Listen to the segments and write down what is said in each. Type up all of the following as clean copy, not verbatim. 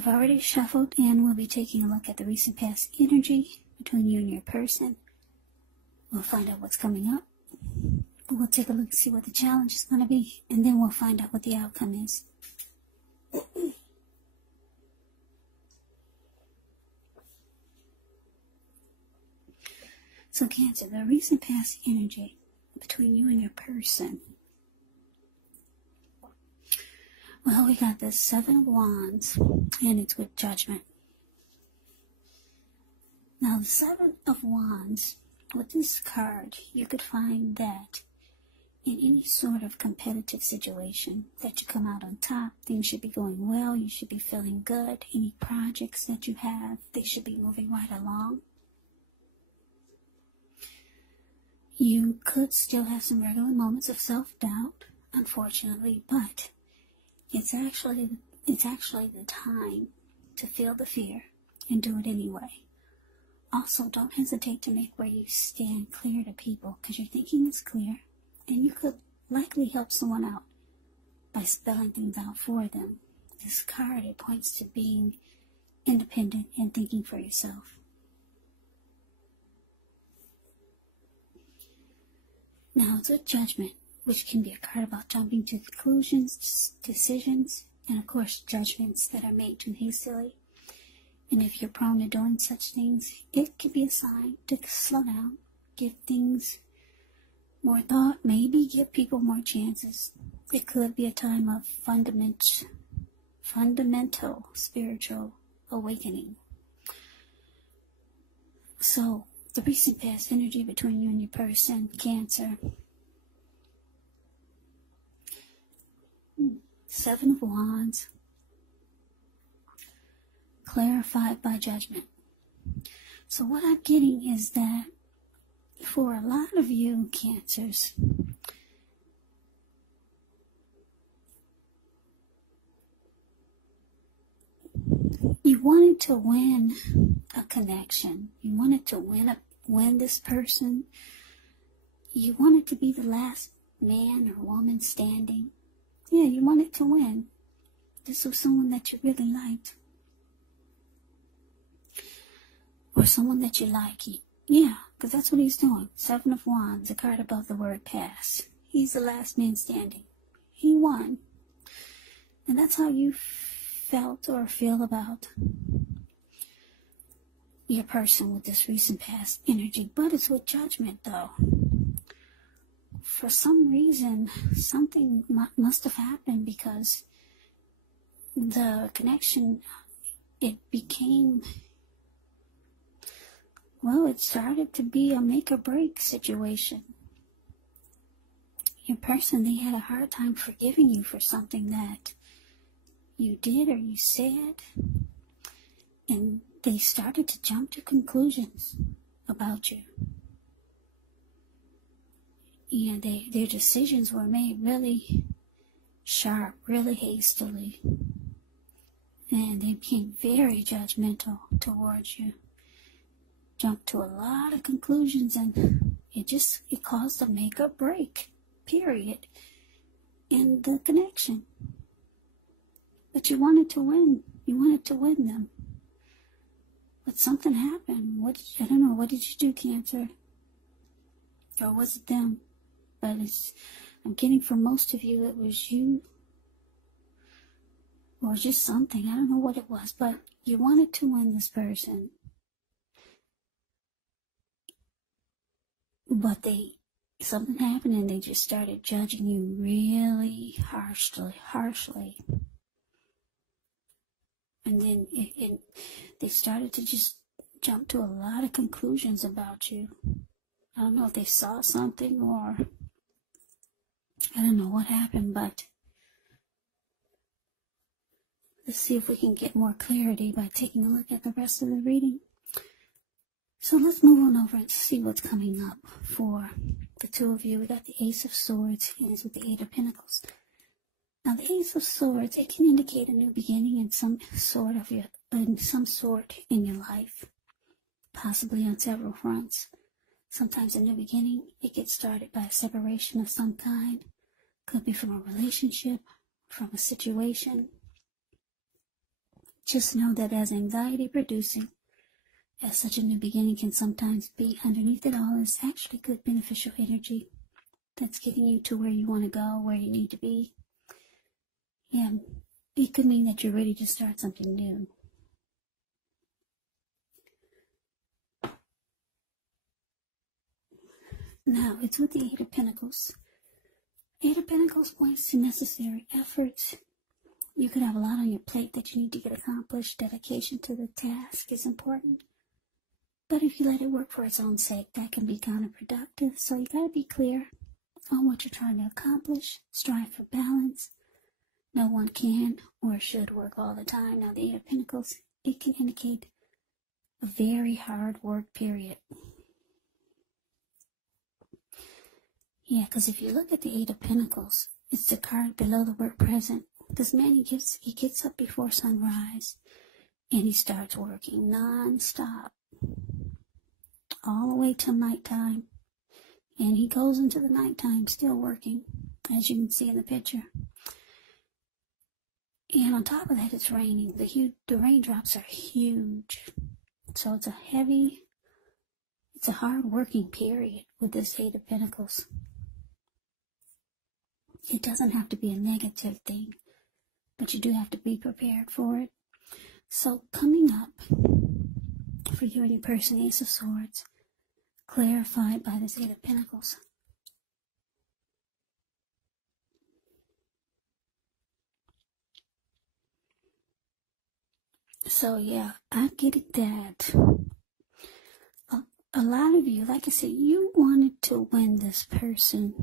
I've already shuffled, and we'll be taking a look at the recent past energy between you and your person. We'll find out what's coming up. We'll take a look and see what the challenge is going to be, and then we'll find out what the outcome is. So Cancer, the recent past energy between you and your person. Well, we got the Seven of Wands, and it's with Judgment. Now, the Seven of Wands, with this card, you could find that in any sort of competitive situation that you come out on top, things should be going well, you should be feeling good. Any projects that you have, they should be moving right along. You could still have some regular moments of self-doubt, unfortunately, but it's actually the time to feel the fear and do it anyway. Also, don't hesitate to make where you stand clear to people, because your thinking is clear, and you could likely help someone out by spelling things out for them. This card, it points to being independent and thinking for yourself. Now, it's with Judgment, which can be a card about jumping to conclusions, decisions, and of course, judgments that are made too hastily. And if you're prone to doing such things, it could be a sign to slow down, give things more thought, maybe give people more chances. It could be a time of fundamental spiritual awakening. So, the recent past energy between you and your person, Cancer. Seven of Wands, clarified by Judgment. So what I'm getting is that for a lot of you Cancers, you wanted to win a connection. You wanted to win this person. You wanted to be the last man or woman standing. Yeah, you wanted to win. This was someone that you really liked. Or someone that you like. Yeah, because that's what he's doing. Seven of Wands, a card above the word pass. He's the last man standing. He won. And that's how you felt or feel about your person with this recent past energy. But it's with Judgment, though. For some reason, something must have happened, because the connection, it became, well, it started to be a make or break situation. Your person, they had a hard time forgiving you for something that you did or you said, and they started to jump to conclusions about you. And their decisions were made really sharp, really hastily. And they became very judgmental towards you. Jumped to a lot of conclusions, and it caused a make or break, period, in the connection. But you wanted to win. You wanted to win them. But something happened. I don't know, what did you do, Cancer? Or was it them? But I'm getting for most of you, it was you. Or just something. I don't know what it was, but you wanted to win this person. But something happened, and they just started judging you really harshly. And then they started to just jump to a lot of conclusions about you. I don't know if they saw something, or I don't know what happened, but let's see if we can get more clarity by taking a look at the rest of the reading. So let's move on over and see what's coming up for the two of you. We got the Ace of Swords, and it's with the Eight of Pentacles. Now, the Ace of Swords, it can indicate a new beginning in some sort in your life, possibly on several fronts. Sometimes a new beginning, it gets started by a separation of some kind. Could be from a relationship, from a situation. Just know that as anxiety producing, as such a new beginning can sometimes be, underneath it all is actually good beneficial energy that's getting you to where you want to go, where you need to be. Yeah, it could mean that you're ready to start something new. Now, it's with the Eight of Pentacles. Eight of Pentacles points to necessary efforts. You could have a lot on your plate that you need to get accomplished. Dedication to the task is important. But if you let it work for its own sake, that can be counterproductive. So you got to be clear on what you're trying to accomplish. Strive for balance. No one can or should work all the time. Now, the Eight of Pentacles, it can indicate a very hard work period. Yeah, because if you look at the Eight of Pentacles, it's the card below the word present. This man, he gets up before sunrise and he starts working non-stop all the way till nighttime. And he goes into the nighttime still working, as you can see in the picture. And on top of that, it's raining. The raindrops are huge. So it's a hard working period with this Eight of Pentacles. It doesn't have to be a negative thing, but you do have to be prepared for it. So coming up for you and your person, Ace of Swords, clarified by this Eight of Pentacles. So yeah, I get it that a lot of you, like I said, you wanted to win this person.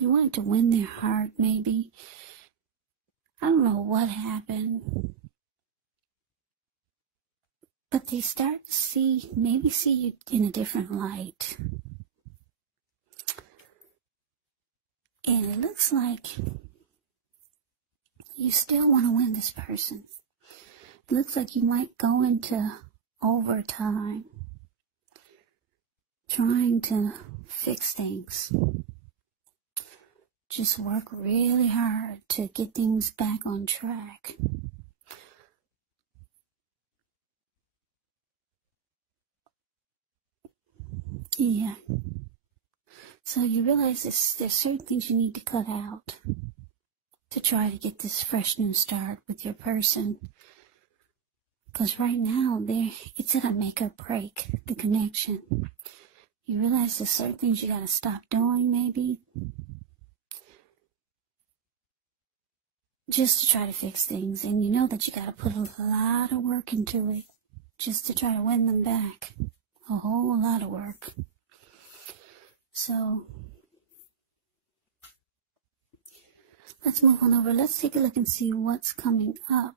You wanted to win their heart, maybe. I don't know what happened. But they start to maybe see you in a different light. And it looks like you still want to win this person. It looks like you might go into overtime, trying to fix things. Just work really hard to get things back on track. Yeah. So you realize there's certain things you need to cut out to try to get this fresh new start with your person. Because right now, it's at a make or break, the connection. You realize there's certain things you got to stop doing, maybe, just to try to fix things. And you know that you got to put a lot of work into it just to try to win them back. A whole lot of work. So let's move on over. Let's take a look and see what's coming up.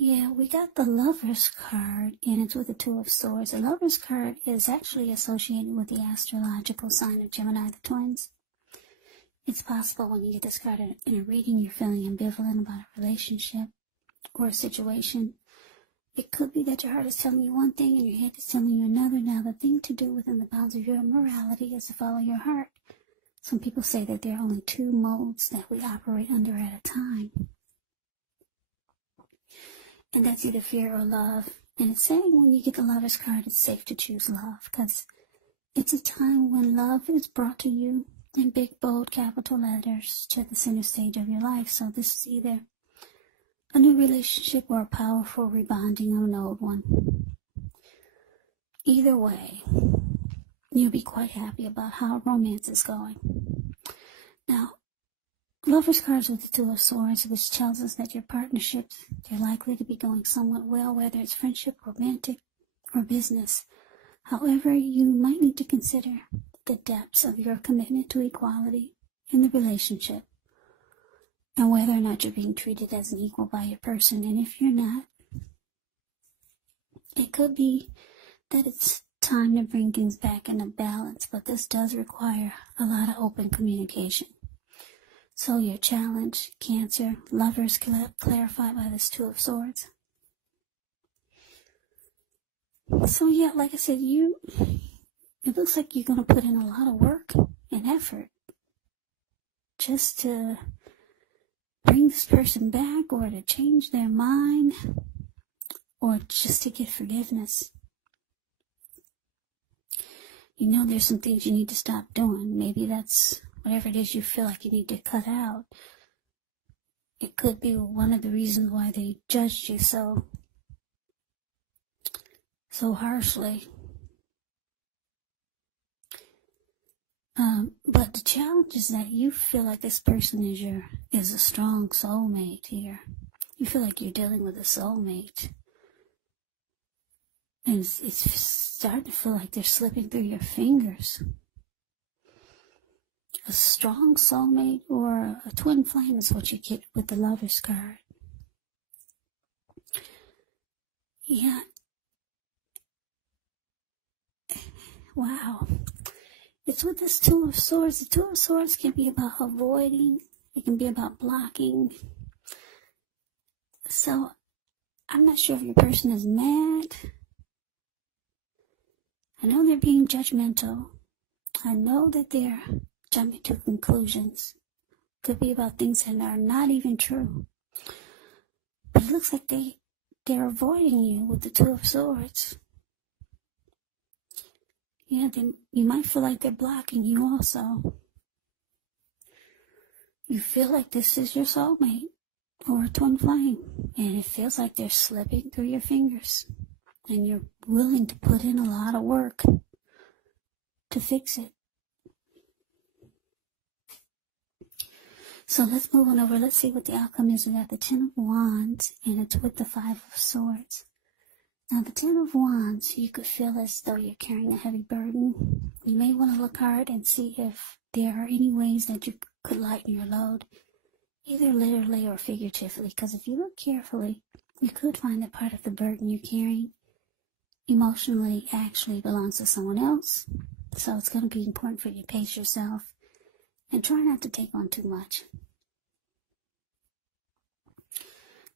Yeah, we got the Lover's card, and it's with the Two of Swords. The Lover's card is actually associated with the astrological sign of Gemini, the twins. It's possible when you get this card in a reading, you're feeling ambivalent about a relationship or a situation. It could be that your heart is telling you one thing and your head is telling you another. Now, the thing to do within the bounds of your morality is to follow your heart. Some people say that there are only two modes that we operate under at a time. And that's either fear or love. And it's saying when you get the Lover's card, it's safe to choose love, because it's a time when love is brought to you in big, bold, capital letters to the center stage of your life. So this is either a new relationship or a powerful rebonding of an old one. Either way, you'll be quite happy about how romance is going. Now, Lover's cards with the Two of Swords, which tells us that your partnerships, they're likely to be going somewhat well, whether it's friendship, romantic, or business. However, you might need to consider the depths of your commitment to equality in the relationship, and whether or not you're being treated as an equal by your person. And if you're not, it could be that it's time to bring things back into balance, but this does require a lot of open communication. So your challenge, Cancer, Lovers, clarified by this Two of Swords. So yeah, like I said, it looks like you're going to put in a lot of work and effort just to bring this person back, or to change their mind, or just to get forgiveness. You know there's some things you need to stop doing. Maybe that's whatever it is you feel like you need to cut out. It could be one of the reasons why they judged you so harshly. But the challenge is that you feel like this person is a strong soulmate here. You feel like you're dealing with a soulmate. And it's starting to feel like they're slipping through your fingers. A strong soulmate or a twin flame is what you get with the Lover's card. Yeah. Wow. It's with this Two of Swords. The Two of Swords can be about avoiding. It can be about blocking. So, I'm not sure if your person is mad. I know they're being judgmental. I know that they're jumping to conclusions. Could be about things that are not even true. But it looks like they're avoiding you with the Two of Swords. Yeah, you might feel like they're blocking you also. You feel like this is your soulmate or a twin flame, and it feels like they're slipping through your fingers, and you're willing to put in a lot of work to fix it. So let's move on over. Let's see what the outcome is. We got the Ten of Wands, and it's with the Five of Swords. Now, the Ten of Wands, you could feel as though you're carrying a heavy burden. You may want to look hard and see if there are any ways that you could lighten your load, either literally or figuratively, because if you look carefully, you could find that part of the burden you're carrying emotionally actually belongs to someone else. So it's going to be important for you to pace yourself and try not to take on too much.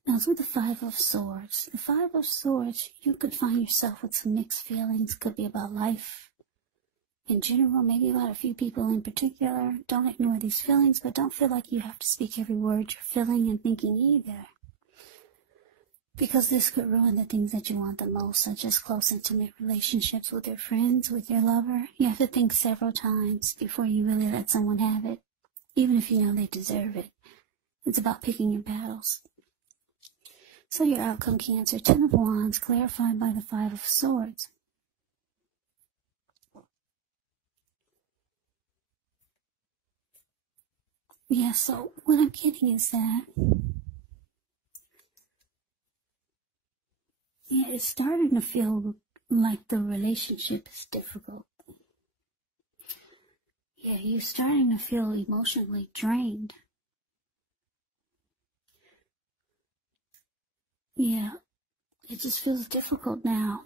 Now, it's with the Five of Swords. The Five of Swords, you could find yourself with some mixed feelings. Could be about life in general, maybe about a few people in particular. Don't ignore these feelings, but don't feel like you have to speak every word you're feeling and thinking either. Because this could ruin the things that you want the most, such as close, intimate relationships with your friends, with your lover. You have to think several times before you really let someone have it, even if you know they deserve it. It's about picking your battles. So your outcome, Cancer, Ten of Wands, clarified by the Five of Swords. Yeah, so what I'm getting is that, yeah, it's starting to feel like the relationship is difficult. Yeah, you're starting to feel emotionally drained. Yeah, it just feels difficult now.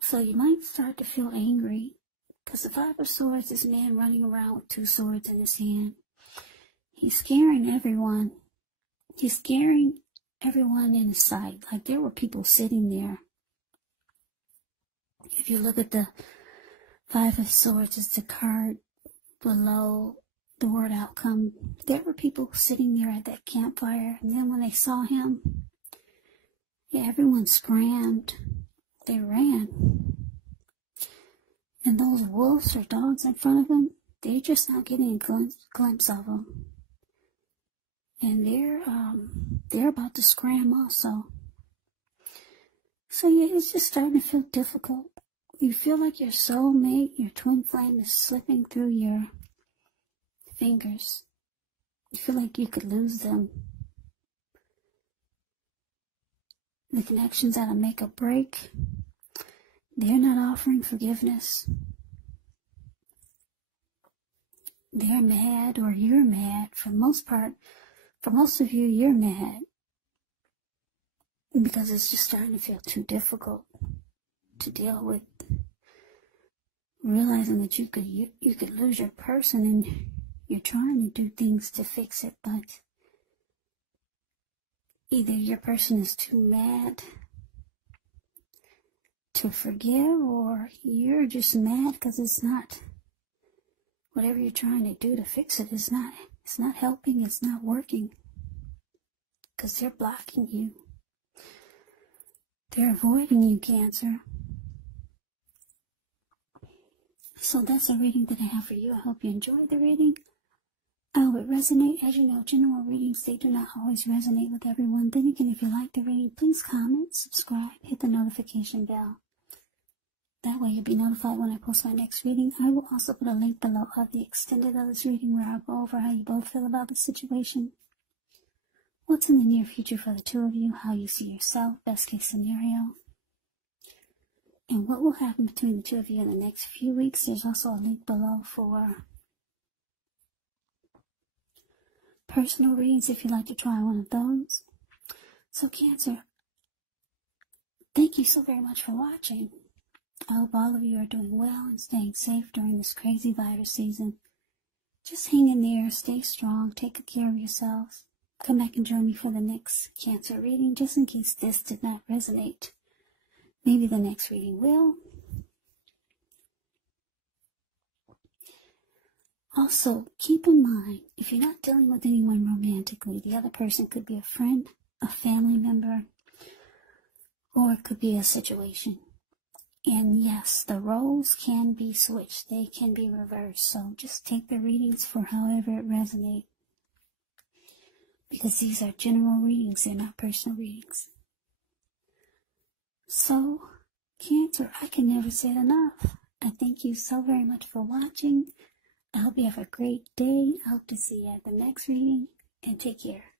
So you might start to feel angry, because the Five of Swords is a man running around with two swords in his hand. He's scaring everyone. He's scaring everyone in his sight. Like there were people sitting there. If you look at the Five of Swords, it's the card below the word outcome. There were people sitting there at that campfire, and then when they saw him, yeah, everyone scrammed. They ran. And those wolves or dogs in front of him, they're just not getting a glimpse of him. And they're about to scram also. So yeah, it's just starting to feel difficult. You feel like your soulmate, your twin flame, is slipping through your fingers. You feel like you could lose them. The connection's at a make or break. They're not offering forgiveness. They're mad, or you're mad. For most of you, you're mad. Because it's just starting to feel too difficult to deal with. Realizing that you could lose your person, and you're trying to do things to fix it, but either your person is too mad to forgive, or you're just mad because it's not, whatever you're trying to do to fix it is not It's not helping, it's not working. Because they're blocking you. They're avoiding you, Cancer. So that's a reading that I have for you. I hope you enjoyed the reading. I hope it resonates. As you know, general readings, they do not always resonate with everyone. Then again, if you like the reading, please comment, subscribe, hit the notification bell. That way you'll be notified when I post my next reading. I will also put a link below of the extended of this reading where I'll go over how you both feel about the situation. What's in the near future for the two of you, how you see yourself, best case scenario. And what will happen between the two of you in the next few weeks. There's also a link below for personal readings if you'd like to try one of those. So Cancer, thank you so very much for watching. I hope all of you are doing well and staying safe during this crazy virus season. Just hang in there, stay strong, take good care of yourselves. Come back and join me for the next Cancer reading, just in case this did not resonate. Maybe the next reading will. Also, keep in mind, if you're not dealing with anyone romantically, the other person could be a friend, a family member, or it could be a situation. And yes, the roles can be switched. They can be reversed. So just take the readings for however it resonates. Because these are general readings, they're not personal readings. So, Cancer, I can never say it enough. I thank you so very much for watching. I hope you have a great day. I hope to see you at the next reading. And take care.